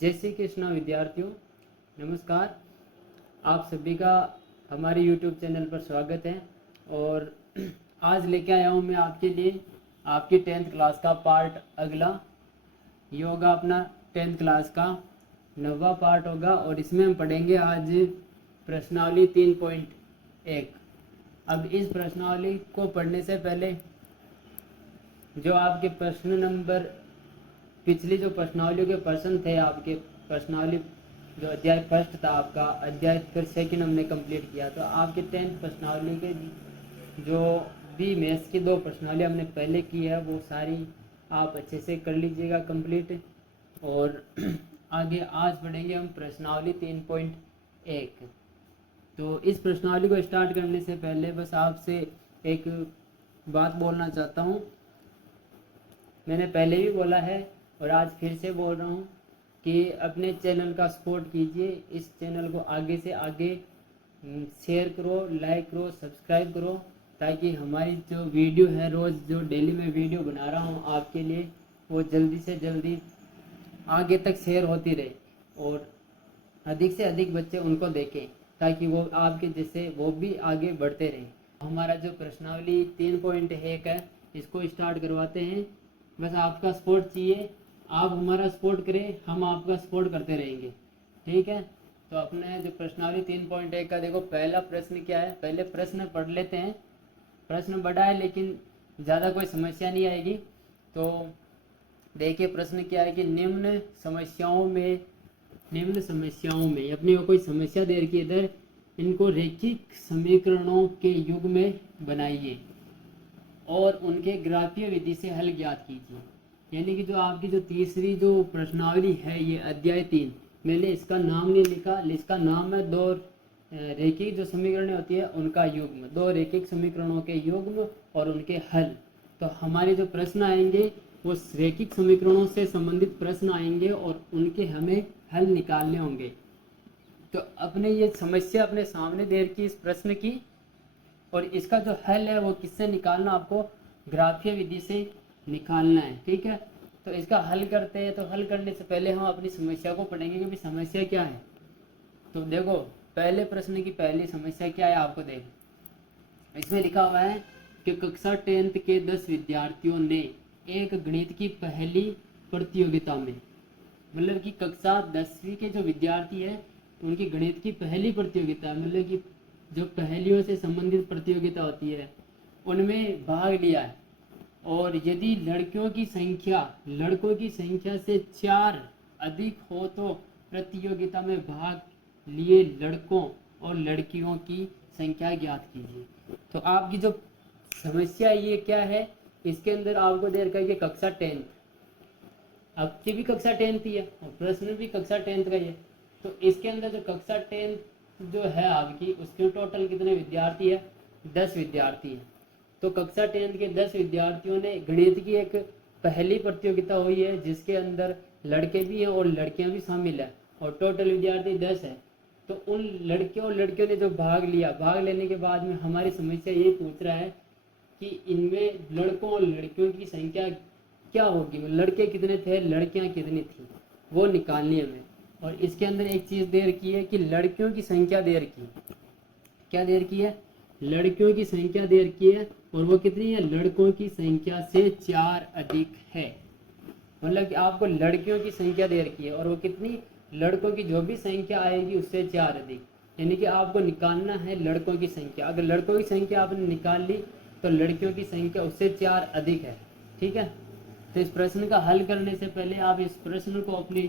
जय श्री कृष्णा विद्यार्थियों, नमस्कार। आप सभी का हमारे YouTube चैनल पर स्वागत है। और आज लेके आया हूँ मैं आपके लिए आपकी 10th क्लास का पार्ट अगला। ये होगा अपना 10th क्लास का 9वां पार्ट होगा और इसमें हम पढ़ेंगे आज प्रश्नावली 3.1। अब इस प्रश्नावली को पढ़ने से पहले जो आपके प्रश्न नंबर पिछली जो प्रश्नावलियों के प्रश्न थे, आपके प्रश्नावली जो अध्याय फर्स्ट था आपका, अध्याय फिर सेकंड हमने कंप्लीट किया। तो आपके 10th प्रश्नावली के जो भी मैथ्स की 2 प्रश्नावली हमने पहले की है वो सारी आप अच्छे से कर लीजिएगा कंप्लीट। और आगे आज पढ़ेंगे हम प्रश्नावली 3.1। तो इस प्रश्नावली को स्टार्ट करने से पहले बस आपसे एक बात बोलना चाहता हूँ। मैंने पहले भी बोला है और आज फिर से बोल रहा हूँ कि अपने चैनल का सपोर्ट कीजिए। इस चैनल को आगे से आगे शेयर करो, लाइक करो, सब्सक्राइब करो, ताकि हमारी जो वीडियो है, रोज़ जो डेली मैं वीडियो बना रहा हूँ आपके लिए, वो जल्दी से जल्दी आगे तक शेयर होती रहे और अधिक से अधिक बच्चे उनको देखें, ताकि वो आपके जैसे वो भी आगे बढ़ते रहें। हमारा जो प्रश्नावली 3.1 है, इसको स्टार्ट करवाते हैं। बस आपका सपोर्ट चाहिए, आप हमारा सपोर्ट करें, हम आपका सपोर्ट करते रहेंगे, ठीक है। तो अपने जो प्रश्नावली 3.1 का देखो, पहला प्रश्न क्या है, पहले प्रश्न पढ़ लेते हैं। प्रश्न बड़ा है लेकिन ज़्यादा कोई समस्या नहीं आएगी। तो देखिए प्रश्न क्या है कि निम्न समस्याओं में अपनी कोई समस्या दे रखी है इधर, इनको रैखिक समीकरणों के युग में बनाइए और उनके ग्राफीय विधि से हल ज्ञात कीजिए। यानी कि जो आपकी जो तीसरी जो प्रश्नावली है, ये अध्याय 3, मैंने इसका नाम नहीं लिखा, इसका नाम है 2 रैखिक जो समीकरण होती है उनका युग्म, 2 रैखिक समीकरणों के युग्म और उनके हल। तो हमारे जो प्रश्न आएंगे वो रैखिक समीकरणों से संबंधित प्रश्न आएंगे और उनके हमें हल निकालने होंगे। तो अपने ये समस्या अपने सामने दे रखी इस प्रश्न की, और इसका जो हल है वो किससे निकालना, आपको ग्राफीय विधि से निकालना है, ठीक है। तो इसका हल करते हैं। तो हल करने से पहले हम अपनी समस्या को पढ़ेंगे कि समस्या क्या है। तो देखो पहले प्रश्न की पहली समस्या क्या है, आपको देखो इसमें लिखा हुआ है कि कक्षा 10th के 10 विद्यार्थियों ने एक गणित की पहली प्रतियोगिता में, मतलब कि कक्षा 10वीं के जो विद्यार्थी है उनकी गणित की पहली प्रतियोगिता, मतलब कि जो पहेलियों से संबंधित प्रतियोगिता होती है उनमें भाग लिया है। और यदि लड़कों की संख्या से 4 अधिक हो तो प्रतियोगिता में भाग लिए लड़कों और लड़कियों की संख्या ज्ञात कीजिए। तो आपकी जो समस्या ये क्या है, इसके अंदर आपको दे रखा है कि कक्षा 10th, आपकी भी कक्षा 10th ही है और प्रश्न भी कक्षा 10th का ही है। तो इसके अंदर जो कक्षा 10th जो है आपकी, उसके टोटल कितने विद्यार्थी है, 10 विद्यार्थी हैं। तो कक्षा 10th के 10 विद्यार्थियों ने गणित की एक पहली प्रतियोगिता हुई है जिसके अंदर लड़के भी हैं और लड़कियां भी शामिल है और टोटल विद्यार्थी 10 है। तो उन लड़के और लड़कियों ने जो भाग लिया, भाग लेने के बाद में हमारी समस्या ये पूछ रहा है कि इनमें लड़कों और लड़कियों की संख्या क्या होगी, लड़के कितने थे, लड़कियां कितनी थी, वो निकालनी है हमें। और इसके अंदर एक चीज़ दे रखी है कि लड़कियों की संख्या दे रखी है, क्या दे रखी है, लड़कियों की संख्या दे रखी है और वो कितनी है, लड़कों की संख्या से 4 अधिक है। मतलब कि आपको लड़कियों की संख्या दे रखी है और वो कितनी, लड़कों की जो भी संख्या आएगी उससे 4 अधिक। यानी कि आपको निकालना है लड़कों की संख्या। अगर लड़कों की संख्या आपने निकाल ली तो लड़कियों की संख्या उससे 4 अधिक है, ठीक है। तो इस प्रश्न का हल करने से पहले आप इस प्रश्न को अपनी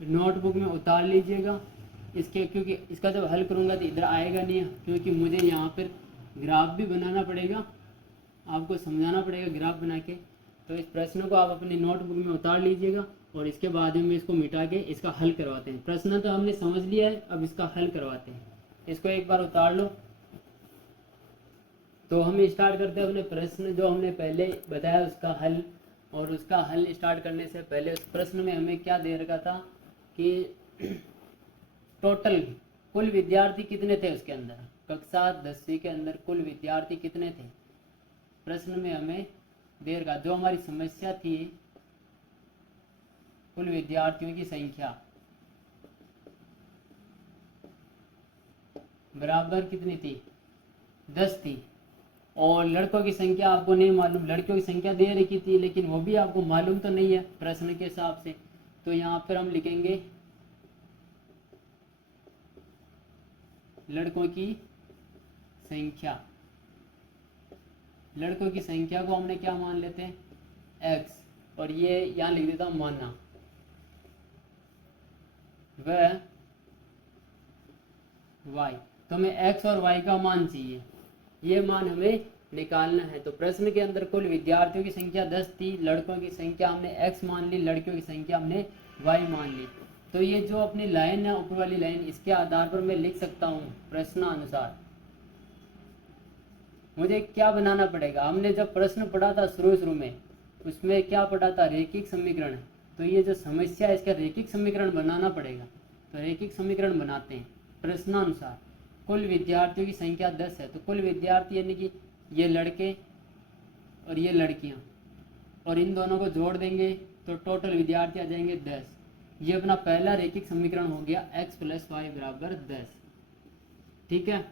नोटबुक में उतार लीजिएगा इसके, क्योंकि इसका जब हल करूँगा तो इधर आएगा नहीं, क्योंकि मुझे यहाँ पर ग्राफ भी बनाना पड़ेगा, आपको समझाना पड़ेगा ग्राफ बना के। तो इस प्रश्न को आप अपनी नोटबुक में उतार लीजिएगा और इसके बाद में इसको मिटा के इसका हल करवाते हैं। प्रश्न तो हमने समझ लिया है, अब इसका हल करवाते हैं। इसको एक बार उतार लो। तो हम स्टार्ट करते हैं अपने प्रश्न जो हमने पहले बताया उसका हल। और उसका हल स्टार्ट करने से पहले उस प्रश्न में हमें क्या दे रखा था कि टोटल कुल विद्यार्थी कितने थे उसके अंदर, कक्षा 10वीं के अंदर कुल विद्यार्थी कितने थे, प्रश्न में हमें दे रखा। जो हमारी समस्या थी कुल विद्यार्थियों की संख्या, बराबर कितनी थी, 10 थी। और लड़कों की संख्या आपको नहीं मालूम, लड़कियों की संख्या दे रखी थी लेकिन वो भी आपको मालूम तो नहीं है प्रश्न के हिसाब से। तो यहाँ पर हम लिखेंगे लड़कों की संख्या, लड़कों की संख्या को हमने क्या मान लेते हैं, x, और ये यहाँ लिख देता हूँ माना, वह y। तो हमें x और y का मान चाहिए, ये मान हमें निकालना है। तो प्रश्न के अंदर कुल विद्यार्थियों की संख्या 10 थी, लड़कों की संख्या हमने x मान ली, लड़कियों की संख्या हमने y मान ली। तो ये जो अपनी लाइन है ऊपर वाली लाइन, इसके आधार पर मैं लिख सकता हूँ प्रश्नानुसार। मुझे क्या बनाना पड़ेगा, हमने जब प्रश्न पढ़ा था शुरू में, उसमें क्या पढ़ा था, रेखिक समीकरण। तो ये जो समस्या है इसका रेखिक समीकरण बनाना पड़ेगा। तो रेखिक समीकरण बनाते हैं प्रश्नानुसार। कुल विद्यार्थियों की संख्या 10 है, तो कुल विद्यार्थी यानी कि ये लड़के और ये लड़कियां, और इन दोनों को जोड़ देंगे तो टोटल विद्यार्थी आ जाएंगे 10। ये अपना पहला रेखिक समीकरण हो गया x + y बराबर 10। ठीक है।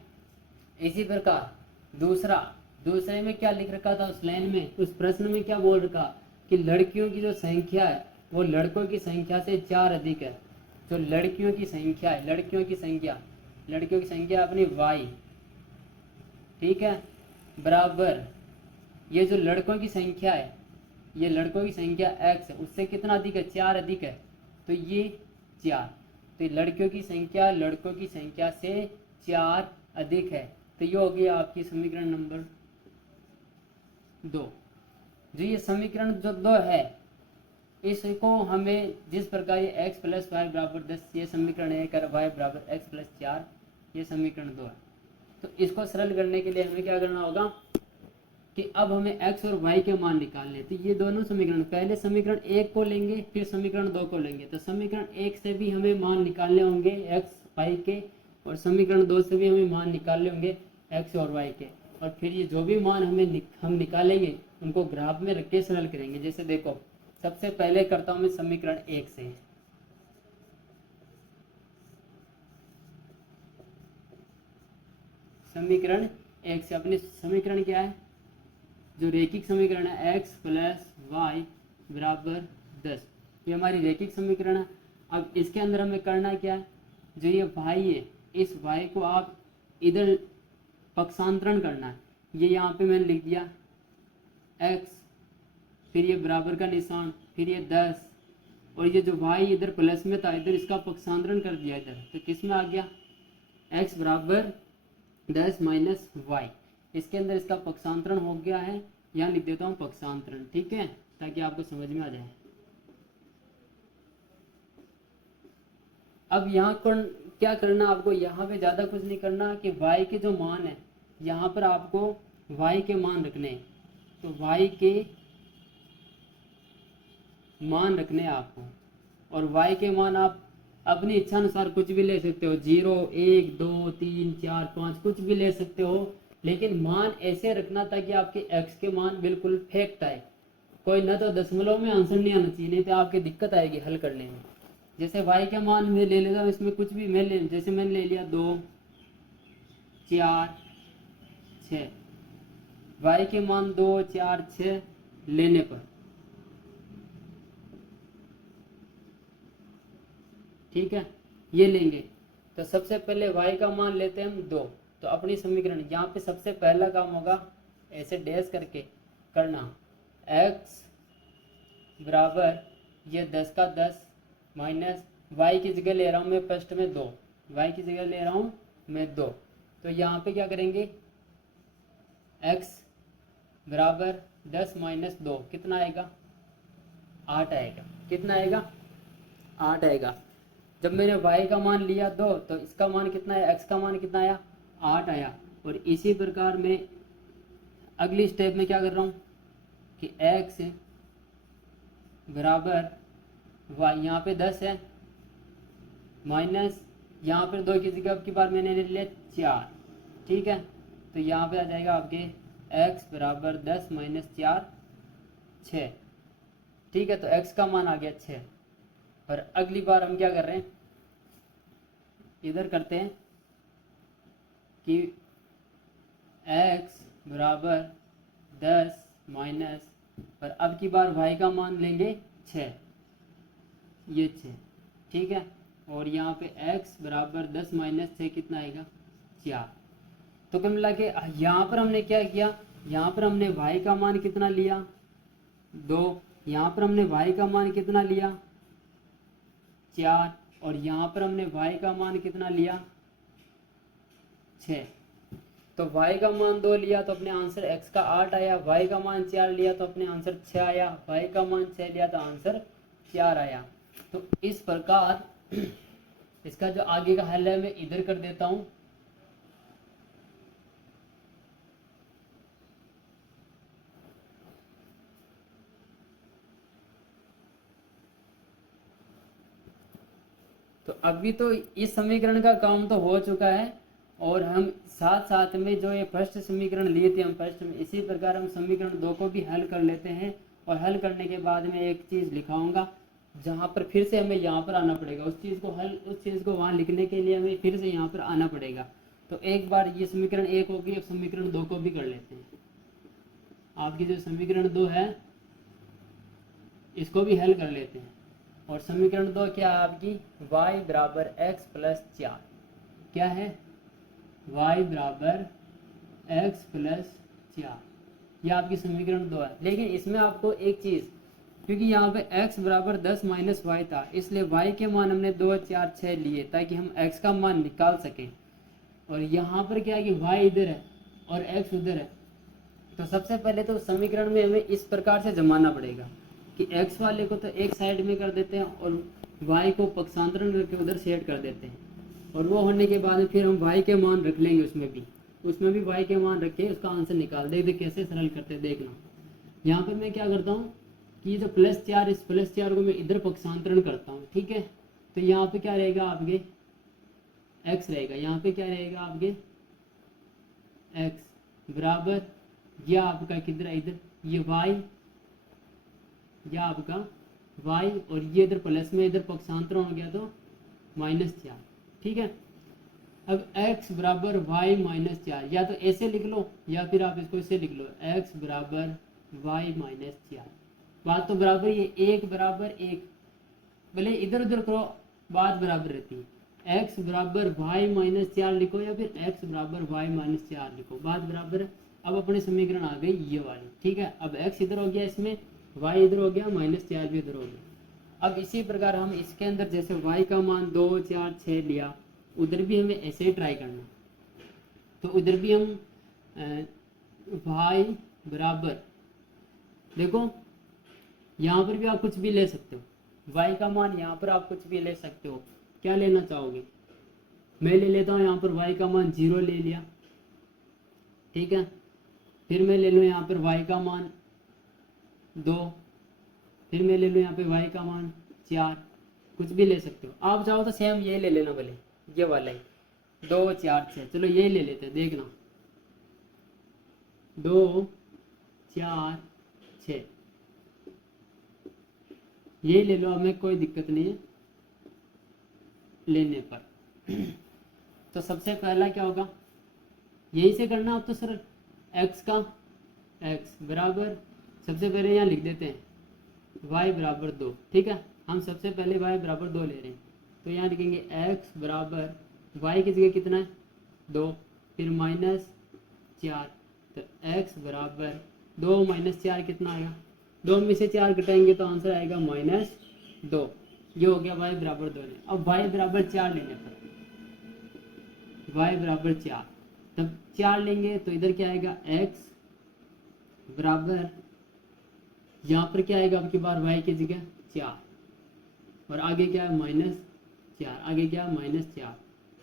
इसी प्रकार दूसरे में क्या लिख रखा था उस लाइन में, उस प्रश्न में क्या बोल रखा कि लड़कियों की जो संख्या है वो लड़कों की संख्या से 4 अधिक है। जो लड़कियों की संख्या है, लड़कियों की संख्या अपनी y, ठीक है, बराबर ये जो लड़कों की संख्या है, ये लड़कों की संख्या x है, उससे कितना अधिक है, 4 अधिक है। तो ये 4, तो लड़कियों की संख्या लड़कों की संख्या से 4 अधिक है। तो ये हो गया आपकी समीकरण नंबर 2। जो ये समीकरण जो 2 है, इसको हमें जिस प्रकार ये x + y बराबर 10 ये समीकरण 1 और y बराबर x + 4 ये समीकरण 2 है। तो इसको सरल करने के लिए हमें क्या करना होगा कि अब हमें x और y के मान निकालने। तो ये दोनों समीकरण, पहले समीकरण 1 को लेंगे फिर समीकरण 2 को लेंगे। तो समीकरण 1 से भी हमें मान निकालने होंगे x y के, और समीकरण 2 से भी हमें मान निकालने होंगे x और y के। और फिर ये जो भी मान हम निकालेंगे उनको ग्राफ में रख के सरल करेंगे। जैसे देखो, सबसे पहले करता हूँ मैं समीकरण 1 से। समीकरण 1 से अपने समीकरण क्या है, जो रेखिक समीकरण है x + y बराबर 10, ये हमारी रेखिक समीकरण है। अब इसके अंदर हमें करना क्या है, जो ये y है इस y को आप इधर पक्षांतरण करना है। ये यहाँ पे मैंने लिख दिया x, फिर ये बराबर का निशान, फिर ये 10, और ये जो y इधर प्लस में था इधर इसका पक्षांतरण कर दिया इधर। तो किस में आ गया, x बराबर 10 - y, इसके अंदर इसका पक्षांतरण हो गया है। यहाँ लिख देता हूँ पक्षांतरण, ठीक है, ताकि आपको समझ में आ जाए। अब यहाँ पर क्या करना आपको, यहाँ पे ज़्यादा कुछ नहीं करना कि y के जो मान है यहाँ पर आपको y के मान रखने हैं। तो y के मान रखने हैं आपको, और y के मान आप अपनी इच्छा अनुसार कुछ भी ले सकते हो, 0 1 2 3 4 5 कुछ भी ले सकते हो। लेकिन मान ऐसे रखना ताकि आपके x के मान बिल्कुल फेक्ट आए, कोई न तो दशमलव में आंसर नहीं आना चाहिए, नहीं तो आपकी दिक्कत आएगी हल करने में। जैसे y के मान मैं ले लेता हूँ, इसमें कुछ भी मैं ले, जैसे मैंने ले लिया 2 4 6, y के मान 2 4 6 लेने पर, ठीक है, ये लेंगे। तो सबसे पहले y का मान लेते हैं हम 2। तो अपनी समीकरण यहाँ पे सबसे पहला काम होगा ऐसे डैश करके करना, x बराबर ये 10 का 10 माइनस y की जगह ले रहा हूँ मैं फर्स्ट में 2, y की जगह ले रहा हूँ मैं 2। तो यहाँ पे क्या करेंगे, x बराबर 10 - 2 कितना आएगा, 8 आएगा। कितना आएगा, 8 आएगा। जब मैंने y का मान लिया 2 तो इसका मान कितना है, x का मान कितना आया, 8 आया। और इसी प्रकार मैं अगली स्टेप में क्या कर रहा हूँ कि x बराबर y, यहाँ पे 10 है माइनस यहाँ पर 2 की जगह अब की बार मैंने ले लिया 4, ठीक है। तो यहाँ पे आ जाएगा आपके x बराबर 10 - 4 6, ठीक है। तो x का मान आ गया 6। और अगली बार हम क्या कर रहे हैं, इधर करते हैं कि x बराबर 10 माइनस, और अब की बार y का मान लेंगे 6, ये 6, ठीक है। और यहाँ पे x बराबर 10 माइनस 6 कितना आएगा, 4। तो क्या मिला कि यहाँ पर हमने क्या किया, यहाँ पर हमने y का मान कितना लिया, 2, यहाँ पर हमने y का मान कितना लिया, 4, और यहाँ पर हमने y का मान कितना लिया, 6। तो y का मान 2 लिया तो अपने आंसर x का 8 आया, y का मान 4 लिया तो अपने आंसर 6 आया, y का मान 6 लिया तो आंसर 4 आया। तो इस प्रकार इसका जो आगे का हल है मैं इधर कर देता हूँ। तो अभी तो इस समीकरण का काम तो हो चुका है, और हम साथ साथ में जो ये फर्स्ट समीकरण लिए थे हम फर्स्ट में, इसी प्रकार हम समीकरण 2 को भी हल कर लेते हैं। और हल करने के बाद में एक चीज़ लिखाऊंगा जहाँ पर फिर से हमें यहाँ पर आना पड़ेगा, उस चीज़ को वहाँ लिखने के लिए हमें फिर से यहाँ पर आना पड़ेगा। तो एक बार ये समीकरण 1 होगी, अब समीकरण 2 को भी कर लेते हैं। आपकी जो समीकरण 2 है इसको भी हल कर लेते हैं। और समीकरण 2 क्या है आपकी, y बराबर x प्लस 4, क्या है, y बराबर x प्लस 4, यह आपकी समीकरण 2 है। लेकिन इसमें आपको एक चीज़, क्योंकि यहाँ पे x बराबर 10 माइनस वाई था, इसलिए y के मान हमने 2, 4, 6 लिए ताकि हम x का मान निकाल सकें। और यहाँ पर क्या है कि y इधर है और x उधर है। तो सबसे पहले तो समीकरण में हमें इस प्रकार से जमाना पड़ेगा कि x वाले को तो एक साइड में कर देते हैं और y को पक्षांतरण करके उधर सेट कर देते हैं। और वो होने के बाद फिर हम y के मान रख लेंगे, उसमें भी y के मान रख के उसका आंसर निकाल देंगे। कैसे सरल करते हैं देखना। यहाँ पर मैं क्या करता हूँ कि जो +4, इस +4 को मैं इधर पक्षांतरण करता हूँ, ठीक है। तो यहाँ पे क्या रहेगा आपके x रहेगा, यहाँ पे क्या रहेगा आपके x बराबर, यह आपका किधर है, इधर ये y, यह आपका y, और ये इधर प्लस में इधर पक्षांतरण हो गया तो -4, ठीक है। अब x बराबर y -4, या तो ऐसे लिख लो या फिर आप इसको ऐसे लिख लो, x बराबर y -4। बात तो बराबर, ये 1 बराबर 1, भले इधर उधर करो बात बराबर रहती है। x बराबर y -4 लिखो या फिर x बराबर y -4 लिखो, बात बराबर है। अब अपने समीकरण आ गई ये वाली, ठीक है। अब x इधर हो गया, इसमें y इधर हो गया, -4 भी इधर हो गया। अब इसी प्रकार हम इसके अंदर जैसे y का मान 2, 4, 6 लिया, उधर भी हमें ऐसे ही ट्राई करना। तो उधर भी हम y बराबर, देखो यहाँ पर भी आप कुछ भी ले सकते हो, y का मान यहाँ पर आप कुछ भी ले सकते हो। क्या लेना चाहोगे, मैं ले लेता हूँ यहाँ पर y का मान 0 ले लिया, ठीक है। फिर मैं ले लूँ यहाँ पर y का मान 2, फिर मैं ले लूँ यहाँ पे y का मान 4, कुछ भी ले सकते हो। आप चाहो तो सेम ये ले लेना, भले ये वाला ही 2, 4, 6, चलो ये ले लेते हैं, देखना 2, 4, 6 ये ले लो, हमें कोई दिक्कत नहीं है लेने पर। तो सबसे पहला क्या होगा, यही से करना अब तो सर, x का x बराबर, सबसे पहले यहाँ लिख देते हैं y बराबर 2, ठीक है। हम सबसे पहले y बराबर 2 ले रहे हैं, तो यहाँ लिखेंगे x बराबर y की जगह कितना है 2, फिर -4, तो x बराबर 2 -4 कितना आएगा, 2 में से 4 घटाएंगे तो आंसर आएगा -2। ये हो गया y बराबर 2 ने। अब y बराबर 4 लेने पर, y बराबर 4, तब 4 लेंगे तो इधर क्या आएगा x बराबर, यहाँ पर क्या आएगा अब की बार y की जगह 4, और आगे क्या है -4, आगे क्या -4,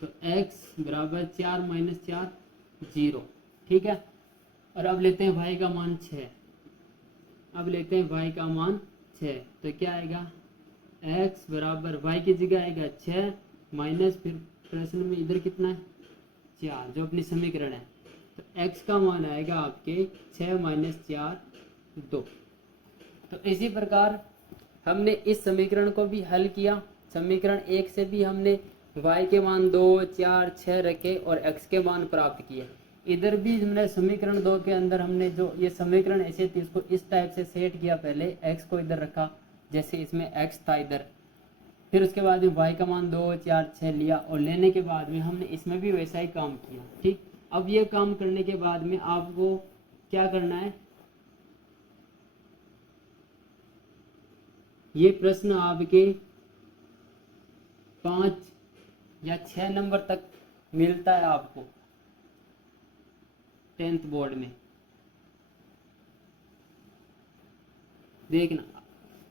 तो x बराबर 4 -4 0, ठीक है। और अब लेते हैं y का मान 6, अब लेते हैं y का मान 6, तो क्या आएगा x बराबर y की जगह आएगा 6 माइनस, फिर प्रश्न में इधर कितना है 4, जो अपनी समीकरण है। तो x का मान आएगा आपके 6 - 4 2। तो इसी प्रकार हमने इस समीकरण को भी हल किया, समीकरण 1 से भी हमने y के मान 2, 4, 6 रखे और x के मान प्राप्त किए। इधर भी हमने समीकरण 2 के अंदर हमने जो ये समीकरण ऐसे थी उसको इस टाइप से सेट किया। पहले x को इधर रखा, जैसे इसमें x था इधर, फिर उसके बाद में y का मान 2, 4, 6 लिया और लेने के बाद में हमने इसमें भी वैसा ही काम किया। ठीक, अब ये काम करने के बाद में आपको क्या करना है, ये प्रश्न आपके 5 या 6 नंबर तक मिलता है आपको 10th बोर्ड में। देखना,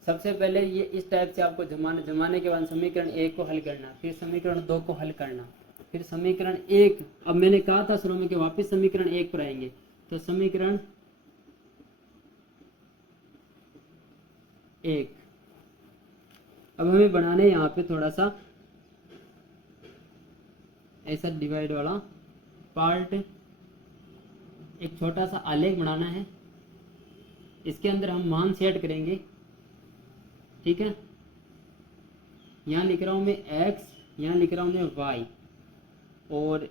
सबसे पहले ये इस टाइप से आपको जमाने के बाद समीकरण 1 को हल करना, फिर समीकरण 2 को हल करना, फिर समीकरण 1, अब मैंने कहा था शुरू में कि वापस समीकरण 1 पर आएंगे, तो समीकरण 1 अब हमें बनाना है यहाँ पे थोड़ा सा ऐसा डिवाइड वाला पार्ट, एक छोटा सा आलेख बनाना है। इसके अंदर हम मान सेट करेंगे। ठीक है, यहाँ लिख रहा हूँ मैं x, यहाँ लिख रहा हूँ मैं y, और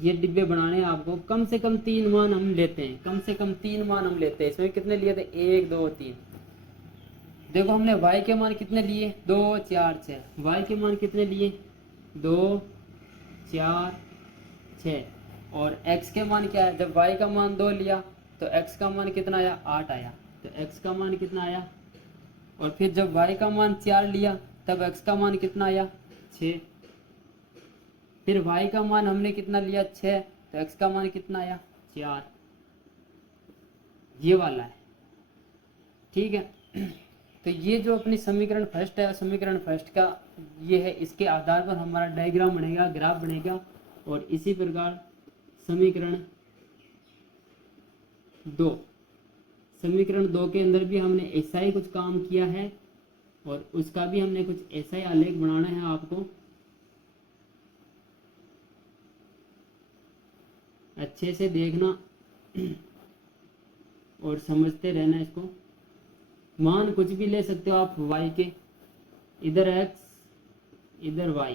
ये डिब्बे बनाने हैं आपको। कम से कम 3 मान हम लेते हैं, कम से कम 3 मान हम लेते हैं। इसमें कितने लिए थे, 1, 2, 3। देखो हमने y के मान कितने लिए, 2, 4, 6। y के मान कितने लिए, 2, 4, 6। और x के मान क्या है, जब y का मान 2 लिया तो x का मान कितना आया, 8 आया। तो x का मान कितना आया, और फिर जब y का मान 4 लिया तब x का मान कितना आया, 6। फिर y का मान हमने कितना लिया, 6, तो x का मान कितना आया, 4। ये वाला है। ठीक है, तो ये जो अपनी समीकरण फर्स्ट है, समीकरण फर्स्ट का ये है, इसके आधार पर हमारा डायग्राम बनेगा, ग्राफ बनेगा। और इसी प्रकार समीकरण 2, समीकरण 2 के अंदर भी हमने ऐसा ही कुछ काम किया है और उसका भी हमने कुछ ऐसा ही आलेख बनाना है आपको। अच्छे से देखना और समझते रहना इसको। मान कुछ भी ले सकते हो आप y के, इधर x इधर y।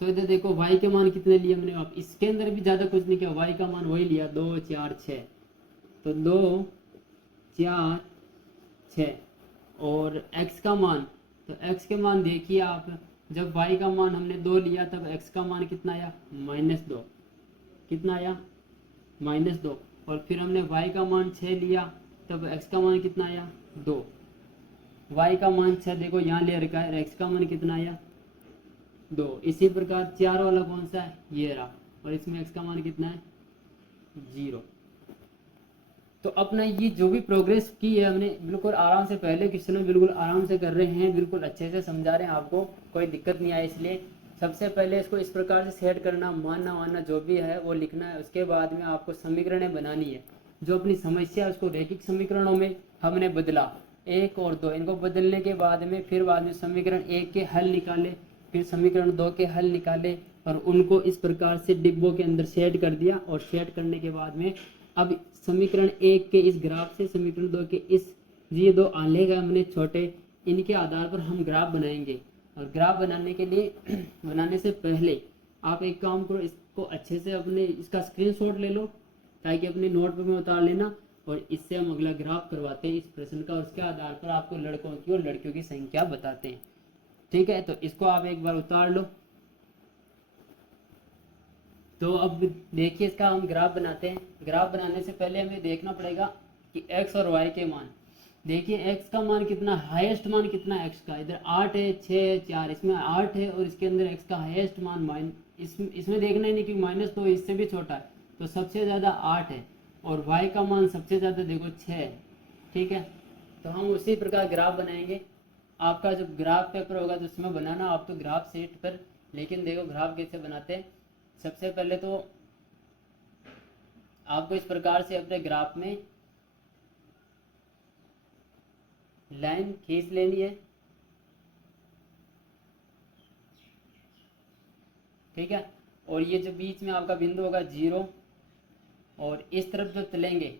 तो इधर देखो y के मान कितने लिए हमने, आप इसके अंदर भी ज़्यादा कुछ नहीं किया, y का मान वही लिया, 2, 4, 6। तो 2, 4, 6। और x का मान, तो x के मान देखिए आप, जब y का मान हमने 2 लिया तब x का मान कितना आया, -2। कितना आया, -2। और फिर हमने y का मान 6 लिया तब x का मान कितना आया, 2। y का मान 6 देखो यहाँ ले रखा है, x का मान कितना आया, 2। इसी प्रकार 4 वाला कौन सा है, ये रहा, और इसमें x का मान कितना है, 0। तो अपना ये जो भी प्रोग्रेस की है हमने, बिल्कुल आराम से, पहले क्वेश्चन में बिल्कुल आराम से कर रहे हैं, बिल्कुल अच्छे से समझा रहे हैं आपको, कोई दिक्कत नहीं आए। इसलिए सबसे पहले इसको इस प्रकार से सेट करना, मानना वानना जो भी है वो लिखना है। उसके बाद में आपको समीकरणें बनानी है। जो अपनी समस्या है उसको रैखिक समीकरणों में हमने बदला, 1 और 2, इनको बदलने के बाद में फिर बाद में समीकरण 1 के हल निकाले, फिर समीकरण 2 के हल निकाले और उनको इस प्रकार से डिब्बों के अंदर सेट कर दिया। और सेट करने के बाद में अब समीकरण 1 के इस ग्राफ से समीकरण 2 के इस, ये 2 आलेख है हमने छोटे, इनके आधार पर हम ग्राफ बनाएंगे। और ग्राफ बनाने के लिए बनाने से पहले आप एक काम करो, इसको अच्छे से अपने इसका स्क्रीनशॉट ले लो ताकि अपने नोटबुक में उतार लेना। और इससे हम अगला ग्राफ करवाते हैं इस प्रश्न का, और उसके आधार पर आपको लड़कों की और लड़कियों की संख्या बताते हैं। ठीक है, तो इसको आप एक बार उतार लो। तो अब देखिए इसका हम ग्राफ बनाते हैं। ग्राफ बनाने से पहले हमें देखना पड़ेगा कि x और y के मान। देखिए x का मान कितना, हाईएस्ट मान कितना है x का, इधर 8 है, 6 है, 4, इसमें 8 है, और इसके अंदर x का हाईएस्ट मान इसमें देखना ही नहीं कि -2 इससे भी छोटा है, तो सबसे ज़्यादा 8 है। और y का मान सबसे ज़्यादा देखो 6 है। ठीक है, तो हम उसी प्रकार ग्राफ बनाएंगे। आपका जब ग्राफ पेपर होगा तो उसमें बनाना आप तो ग्राफ शीट पर, लेकिन देखो ग्राफ कैसे बनाते हैं। सबसे पहले तो आपको इस प्रकार से अपने ग्राफ में लाइन खींच लेनी है। ठीक है, और ये जो बीच में आपका बिंदु होगा 0, और इस तरफ जो चलेंगे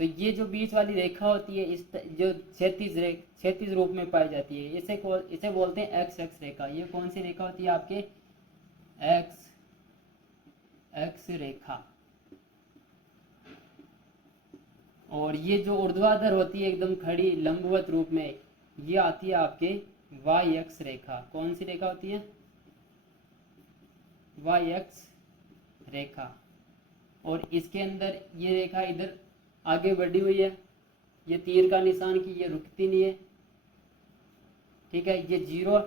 तो ये जो बीच वाली रेखा होती है इस जो क्षैतिज रूप में पाई जाती है, इसे बोलते हैं एक्स एक्स रेखा। ये कौन सी रेखा होती है आपके? एक्स एक्स रेखा। और ये जो ऊर्ध्वाधर होती है एकदम खड़ी लंबवत रूप में, ये आती है आपके वाई एक्स रेखा। कौन सी रेखा होती है? वाई एक्स रेखा। और इसके अंदर ये रेखा इधर आगे बढ़ी हुई है, ये तीर का निशान की, ये रुकती नहीं है, ठीक है। ये जीरो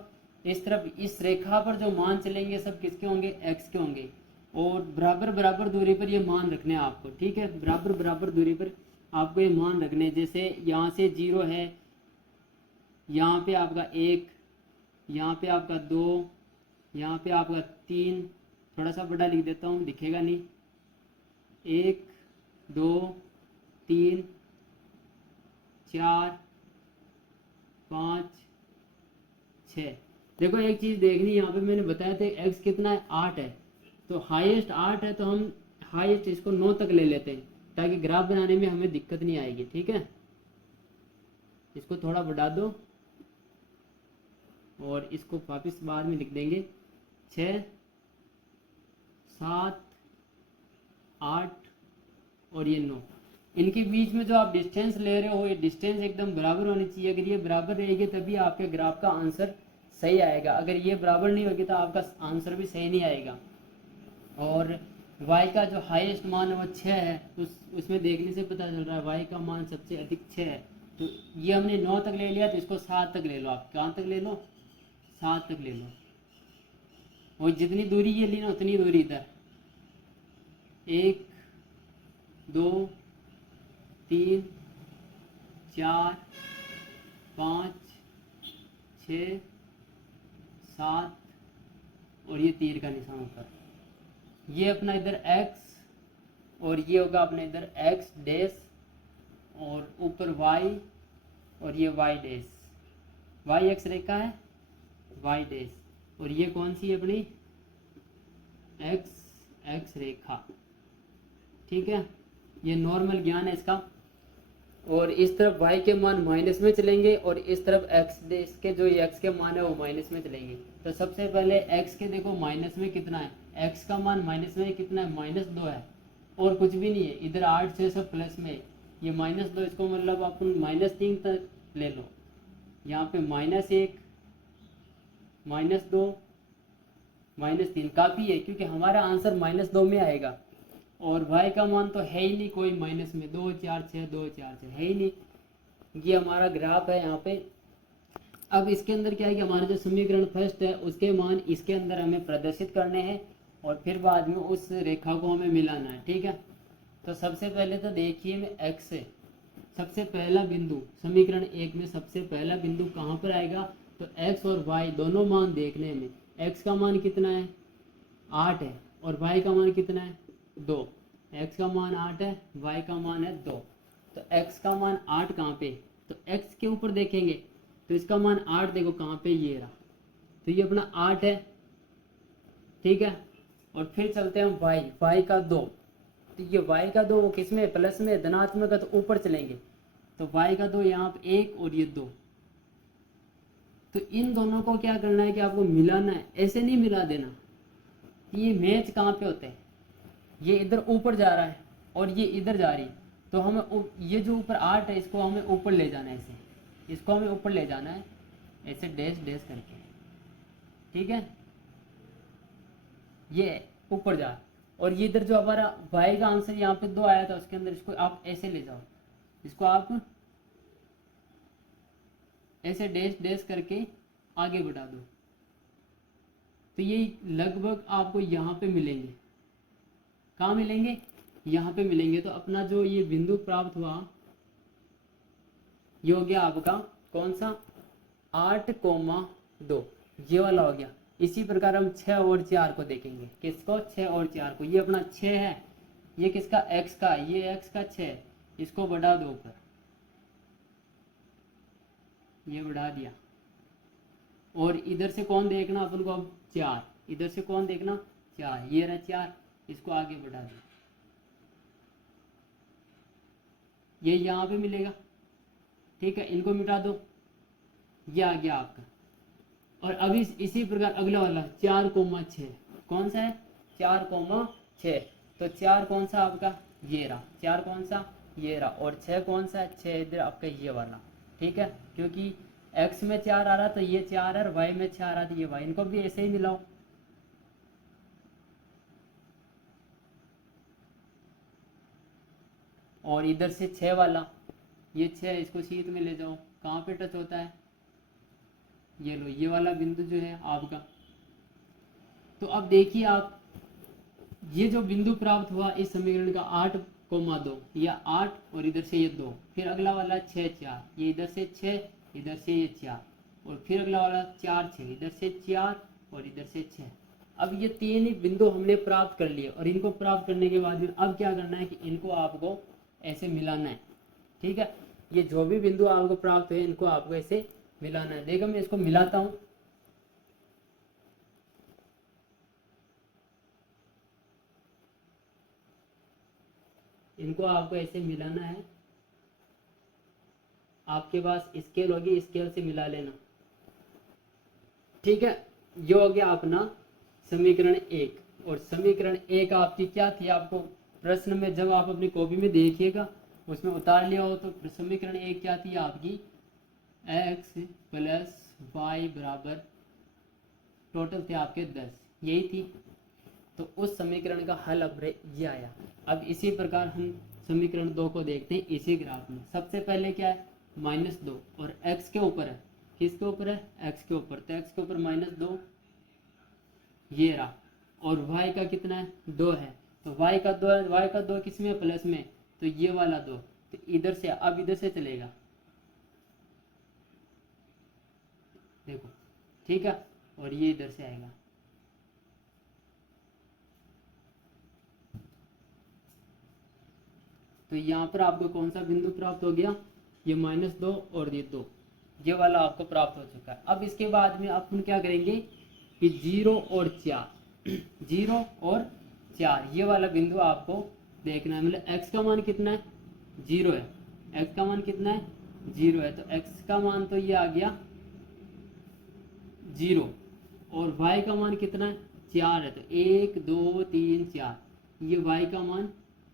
इस तरफ, इस रेखा पर जो मान चलेंगे सब किसके होंगे? एक्स के होंगे। और बराबर बराबर दूरी पर ये मान रखने हैं आपको, ठीक है। बराबर बराबर दूरी पर आपको ये मान रखने हैं। जैसे यहाँ से 0 है, यहाँ पे आपका 1, यहाँ पे आपका 2, यहाँ पे आपका 3, थोड़ा सा बड़ा लिख देता हूँ, दिखेगा नहीं। 1 2 3 4 5 6। देखो एक चीज़ देखनी, यहाँ पे मैंने बताया था एक्स कितना है? 8 है। तो हाईएस्ट 8 है, तो हम हाईएस्ट इसको 9 तक ले लेते हैं ताकि ग्राफ बनाने में हमें दिक्कत नहीं आएगी, ठीक है। इसको थोड़ा बढ़ा दो और इसको वापस बाद में लिख देंगे। 6 7 8 और ये 9। इनके बीच में जो आप डिस्टेंस ले रहे हो, ये डिस्टेंस एकदम बराबर होनी चाहिए। अगर ये बराबर रहेगी तभी आपके ग्राफ का आंसर सही आएगा। अगर ये बराबर नहीं होगी तो आपका आंसर भी सही नहीं आएगा। और y का जो हाईएस्ट मान है वो 6 है, तो उसमें देखने से पता चल रहा है y का मान सबसे अधिक 6 है। तो ये हमने 9 तक ले लिया, तो इसको 7 तक ले लो। आप कहाँ तक ले लो? 7 तक ले लो। और जितनी दूरी ये ली ना उतनी दूरी इधर 1 2 3 4 5 6 7 और ये तीर का निशान ऊपर, ये अपना इधर x और ये होगा अपने इधर x डैश और ऊपर y और ये y डैश। y एक्स रेखा है, y डैश, और ये कौन सी है अपनी? x एक्स रेखा, ठीक है। ये नॉर्मल ज्ञान है इसका। और इस तरफ y के मान माइनस में चलेंगे और इस तरफ x डैश के जो x के मान है वो माइनस में चलेंगे। तो सबसे पहले x के देखो माइनस में कितना है? x का मान माइनस में कितना है? -2 है और कुछ भी नहीं है। इधर 8 6 सब प्लस में, ये -2, इसको मतलब आप -3 तक ले लो। यहाँ पे -1 -2 -3 काफ़ी है, क्योंकि हमारा आंसर -2 में आएगा। और y का मान तो है ही नहीं कोई माइनस में, 2 4 6 2 4 6 है ही नहीं। ये हमारा ग्राफ है यहाँ पे। अब इसके अंदर क्या है कि हमारा जो समीकरण फर्स्ट है उसके मान इसके अंदर हमें प्रदर्शित करने हैं और फिर बाद में उस रेखा को हमें मिलाना है, ठीक है। तो सबसे पहले तो देखिए मैं x से सबसे पहला बिंदु समीकरण 1 में सबसे पहला बिंदु कहाँ पर आएगा? तो x और y दोनों मान देखने में, x का मान कितना है? 8 है और y का मान कितना है? 2। x का मान 8 है, y का मान है 2। तो x का मान 8 कहाँ पे? तो x के ऊपर देखेंगे तो इसका मान 8 देखो कहाँ पे? ये रहा। तो ये अपना 8 है, ठीक है। और फिर चलते हैं y का 2। तो ये y का 2 वो किस में? प्लस में, धनात्मक है तो ऊपर चलेंगे। तो y का 2 यहाँ पे 1 और ये 2। तो इन दोनों को क्या करना है कि आपको मिलाना है, ऐसे नहीं मिला देना। ये मैच कहाँ पे होते हैं? ये इधर ऊपर जा रहा है और ये इधर जा रही है, तो हमें ये जो ऊपर 8 है इसको हमें ऊपर ले जाना है। इसको हमें ऊपर ले जाना है ऐसे डैश डैश करके, ठीक है। ये ऊपर जा, और ये इधर जो हमारा y का आंसर यहाँ पे 2 आया था उसके अंदर इसको आप ऐसे ले जाओ, इसको आप ऐसे डैश डैश करके आगे बढ़ा दो। तो ये लगभग आपको यहाँ पे मिलेंगे। कहाँ मिलेंगे? यहाँ पे मिलेंगे। तो अपना जो ये बिंदु प्राप्त हुआ ये हो गया आपका कौन सा? 8,2, ये वाला हो गया। इसी प्रकार हम 6 और 4 को देखेंगे। किसको? 6 और 4 को। ये अपना 6 है, ये किसका? x का, ये x का 6, इसको बढ़ा दो ऊपर, ये बढ़ा दिया। और इधर से कौन देखना अपन को? अब 4, इधर से कौन देखना? 4, ये रहा 4, इसको आगे बढ़ा दो। ये यहाँ पे मिलेगा, ठीक है, इनको मिटा दो, ये आ गया आपका। और अभी इसी प्रकार अगला वाला 4,6, कौन सा है 4,6, तो 4 कौन सा आपका ये रहा, 4 कौन सा ये रहा, और 6 कौन सा 6 इधर आपका ये वाला, ठीक है, क्योंकि x में 4 आ रहा तो ये 4 है, और y में 6 आ रहा तो ये y, इनको भी ऐसे ही मिलाओ। और इधर से 6 वाला, ये 6 इसको शीत में ले जाओ, कहाँ पे टच होता है, ये लो, ये वाला बिंदु जो है आपका। तो अब देखिए आप, ये जो बिंदु प्राप्त हुआ इस समीकरण का 8,2, या 8 और इधर से ये 2, फिर अगला वाला 6 4, ये इधर से 6 इधर से ये 4, और फिर अगला वाला 4 6, इधर से 4 और इधर से 6। अब ये 3 ही बिंदु हमने प्राप्त कर लिए, और इनको प्राप्त करने के बाद में अब क्या करना है कि इनको आपको ऐसे मिलाना है, ठीक है, ये जो भी बिंदु आपको प्राप्त हुए इनको आपको ऐसे मिलाना है। देखो मैं इसको मिलाता हूँ, इनको आपको ऐसे मिलाना है, आपके पास स्केल होगी, स्केल से मिला लेना, ठीक है। ये हो गया अपना समीकरण 1, और समीकरण 1 आपकी क्या थी, आपको प्रश्न में जब आप अपनी कॉपी में देखिएगा उसमें उतार लिया हो, तो समीकरण 1 क्या थी आपकी, x + y बराबर टोटल थे आपके 10, यही थी। तो उस समीकरण का हल अब ये आया। अब इसी प्रकार हम समीकरण 2 को देखते हैं इसी ग्राफ में। सबसे पहले क्या है -2, और x के ऊपर है, किसके ऊपर है x के ऊपर, तो x के ऊपर -2 ये रहा, और y का कितना है 2 है, तो y का 2 है, y का 2 किस में प्लस में, तो ये वाला 2, तो इधर से अब इधर से चलेगा, देखो, ठीक है, और ये इधर से आएगा, तो यहाँ पर आपको कौन सा बिंदु प्राप्त हो गया, ये -2 और ये 2, ये वाला आपको प्राप्त हो चुका है। अब इसके बाद में अपन क्या करेंगे कि 0 और 4 0 और 4 ये वाला बिंदु आपको देखना है, मतलब x का मान कितना है 0 है, x का मान कितना है 0 है, तो x का मान तो ये आ गया 0, और y का मान कितना है 4 है, तो 1 2 3 4, ये y का मान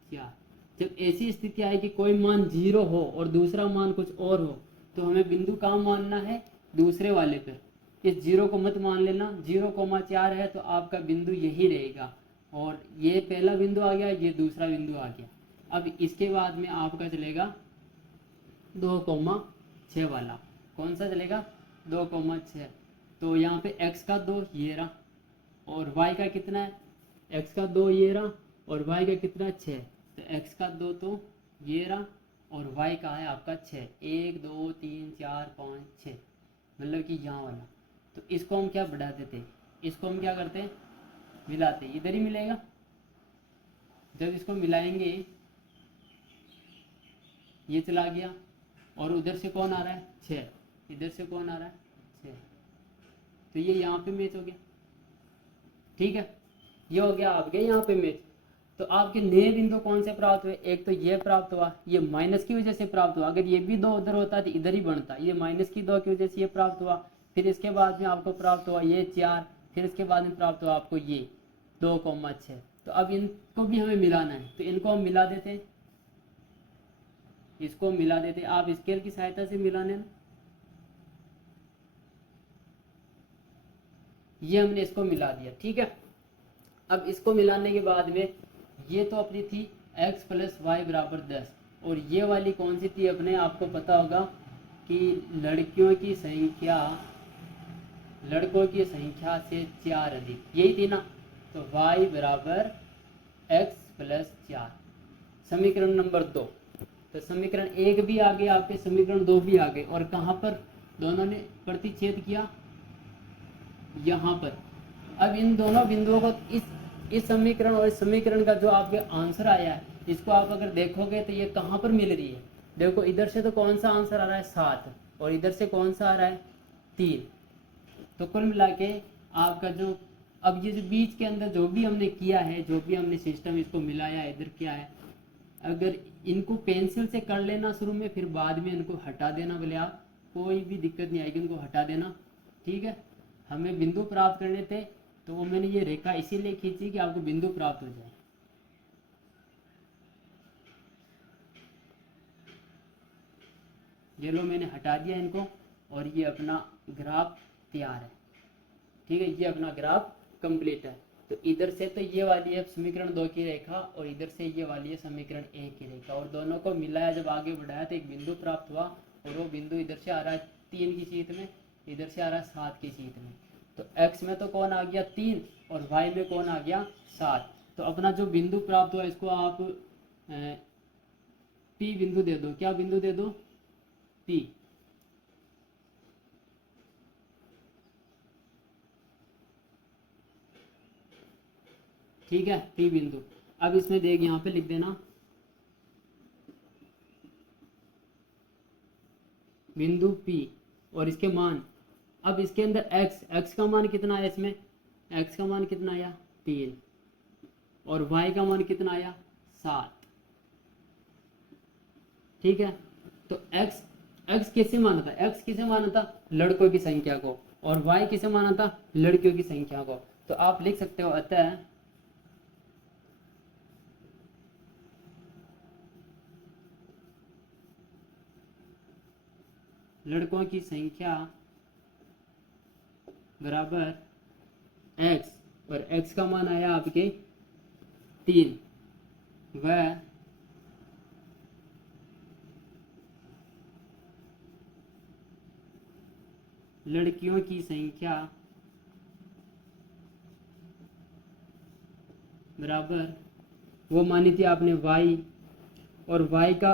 4। जब ऐसी स्थिति आए कि कोई मान 0 हो और दूसरा मान कुछ और हो, तो हमें बिंदु कहाँ मानना है, दूसरे वाले पर, इस 0 को मत मान लेना, 0,4 है तो आपका बिंदु यही रहेगा, और ये पहला बिंदु आ गया, ये दूसरा बिंदु आ गया। अब इसके बाद में आपका चलेगा 2,6 वाला, कौन सा चलेगा 2,6, तो यहाँ पे x का 2 ये रहा, और y का कितना है, x का 2 ये रहा, और y का कितना 6, तो x का 2 तो ये रहा, और y का है आपका 6, 1 2 3 4 5 6, मतलब कि यहाँ वाला। तो इसको हम क्या बढ़ा देते, इसको हम क्या करते हैं मिलाते, इधर ही मिलेगा, जब इसको मिलाएंगे ये चला गया, और उधर से कौन आ रहा है 6, इधर से कौन आ रहा है 6, तो ये यहाँ पे मैच हो गया, ठीक है, ये हो गया आपके यहाँ पे मैच। तो आपके नए बिंदु कौन से प्राप्त हुए, एक तो ये प्राप्त हुआ, ये माइनस की वजह से प्राप्त हुआ, अगर ये भी 2 उधर होता तो इधर ही बनता, ये माइनस की 2 की वजह से ये प्राप्त हुआ, फिर इसके बाद में आपको प्राप्त हुआ ये 4, फिर इसके बाद में प्राप्त हुआ आपको ये 2,6। तो अब इनको भी हमें मिलाना है, तो इनको हम मिला देते हैं, इसको मिला देते, आप स्केल की सहायता से मिलाने ना, ये हमने इसको मिला दिया, ठीक है। अब इसको मिलाने के बाद में ये तो अपनी थी x + y बराबर 10, और ये वाली कौन सी थी अपने, आपको पता होगा कि लड़कियों की संख्या से 4 अधिक, यही थी ना, तो y बराबर x + 4, समीकरण नंबर 2। तो समीकरण 1 भी आ गया आपके, समीकरण 2 भी आ गए, और कहाँ पर दोनों ने प्रतिच्छेद किया, यहाँ पर। अब इन दोनों बिंदुओं को इस समीकरण और इस समीकरण का जो आपके आंसर आया है, इसको आप अगर देखोगे तो ये कहाँ पर मिल रही है, देखो इधर से तो कौन सा आंसर आ रहा है 7, और इधर से कौन सा आ रहा है 3, तो कुल मिला के आपका जो अब ये जो बीच के अंदर जो भी हमने किया है, जो भी हमने सिस्टम इसको मिलाया इधर किया है, अगर इनको पेंसिल से कर लेना शुरू में, फिर बाद में इनको हटा देना, बोले आप कोई भी दिक्कत नहीं आएगी, इनको हटा देना। ठीक है, हमें बिंदु प्राप्त करने थे, तो वो मैंने ये रेखा इसीलिए खींची कि आपको बिंदु प्राप्त हो जाए। ये लो मैंने हटा दिया इनको, और ये अपना ग्राफ तैयार है। ठीक है, ये अपना ग्राफ कंप्लीट है। तो इधर से तो ये वाली है समीकरण 2 की रेखा, और इधर से ये वाली है समीकरण 1 की रेखा, और दोनों को मिलाया जब आगे बढ़ाया तो एक बिंदु प्राप्त हुआ, और वो बिंदु इधर से आ रहा है 3 की सीध में, इधर से आ रहा है 7 की सीध में। तो x में तो कौन आ गया 3, और y में कौन आ गया 7। तो अपना जो बिंदु प्राप्त हुआ इसको आप P बिंदु दे दो। क्या बिंदु दे दो? P। ठीक है, P बिंदु। अब इसमें देख यहाँ पे लिख देना बिंदु P, और इसके मान, अब इसके अंदर x का मान कितना है, इसमें x का मान कितना आया 3, और y का मान कितना आया 7। ठीक है, तो x किसे माना था? x किसे माना था? लड़कों की संख्या को। और y किसे माना था? लड़कियों की संख्या को। तो आप लिख सकते हो अतः लड़कों की संख्या बराबर x, और x का मान आया आपके 3, वह लड़कियों की संख्या बराबर, वो मानी थी आपने y, और y का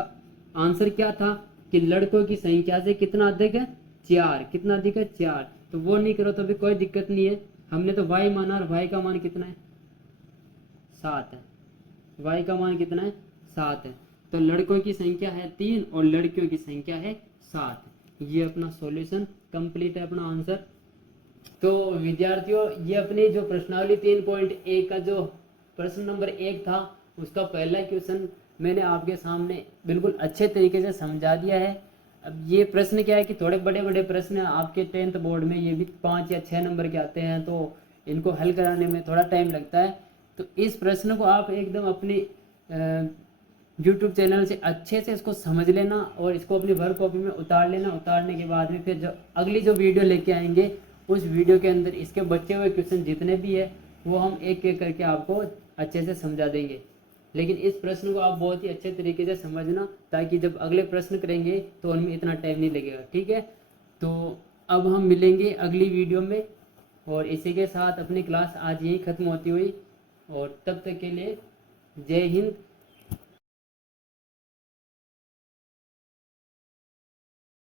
आंसर क्या था कि लड़कों की संख्या से कितना अधिक है 4। कितना अधिक है 4। तो वो नहीं करो तो भी कोई दिक्कत नहीं है, हमने तो y माना, और y का मान कितना है 7 है। y का मान कितना है 7 है। तो लड़कों की संख्या है 3 और लड़कियों की संख्या है 7। ये अपना सॉल्यूशन कंप्लीट है, अपना आंसर। तो विद्यार्थियों, ये अपनी जो प्रश्नावली 3.1 का जो प्रश्न नंबर 1 था, उसका पहला क्वेश्चन मैंने आपके सामने बिल्कुल अच्छे तरीके से समझा दिया है। अब ये प्रश्न क्या है कि थोड़े बड़े बड़े प्रश्न आपके 10th बोर्ड में ये भी 5 या 6 नंबर के आते हैं, तो इनको हल कराने में थोड़ा टाइम लगता है। तो इस प्रश्न को आप एकदम अपनी यूट्यूब चैनल से अच्छे से इसको समझ लेना, और इसको अपनी वर्क कॉपी में उतार लेना। उतारने के बाद में फिर जो अगली जो वीडियो लेके आएंगे, उस वीडियो के अंदर इसके बचे हुए क्वेश्चन जितने भी है वो हम एक एक करके आपको अच्छे से समझा देंगे। लेकिन इस प्रश्न को आप बहुत ही अच्छे तरीके से समझना, ताकि जब अगले प्रश्न करेंगे तो उनमें इतना टाइम नहीं लगेगा। ठीक है, तो अब हम मिलेंगे अगली वीडियो में, और इसी के साथ अपनी क्लास आज यहीं ख़त्म होती हुई, और तब तक के लिए जय हिंद,